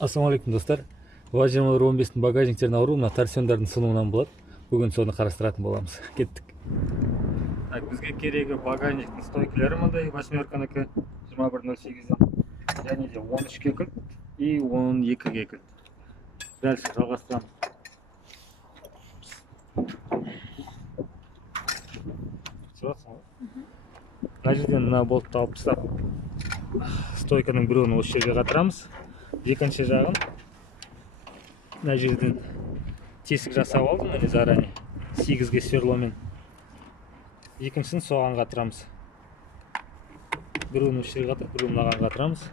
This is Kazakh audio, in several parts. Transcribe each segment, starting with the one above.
Ассалаумағалейкум достар. Важнемалар 15-тің багажниктерін ауыру мына торсиондардың сынуынан болады. Бүгін соны қарастыратын боламыз. Кеттік. Так, бізге керегі багажниктің стойкілері мындай 8-ка 21.08-ден және де 13-ке кілт и 12-ге кілт. Дальше жалғастырамыз. Мына жерден мына болтты алып тастап, стойканың біреуін осы жерге қатырамыз. Екінші жағын мына жерден тесік жасап алдым, міне заранее 8-ге сверломен. Екіншісін соған қатырамыз. Біреуін осы жерге қатырып, біреуін мынаған қатырамыз.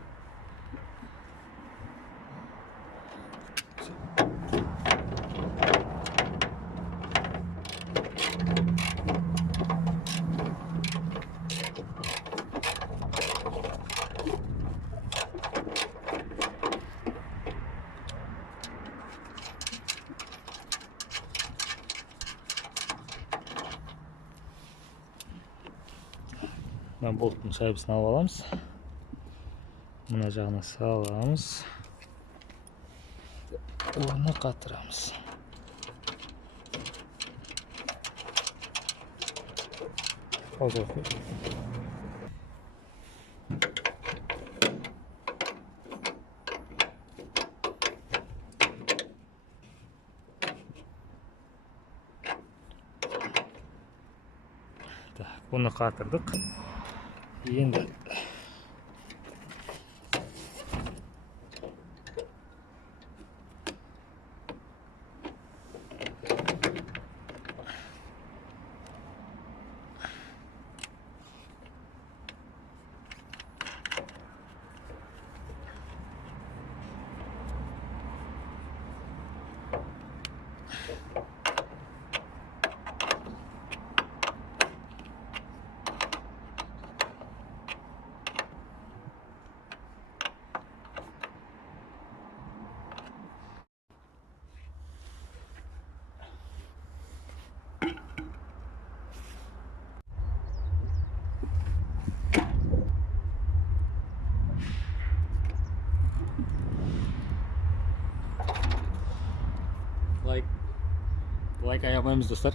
Мына болттың шайбысын алып аламыз. Мына жағына саламыз. Оны қатырамыз. Так, bunu қатырдық. Енді лайк аямаймыз достар.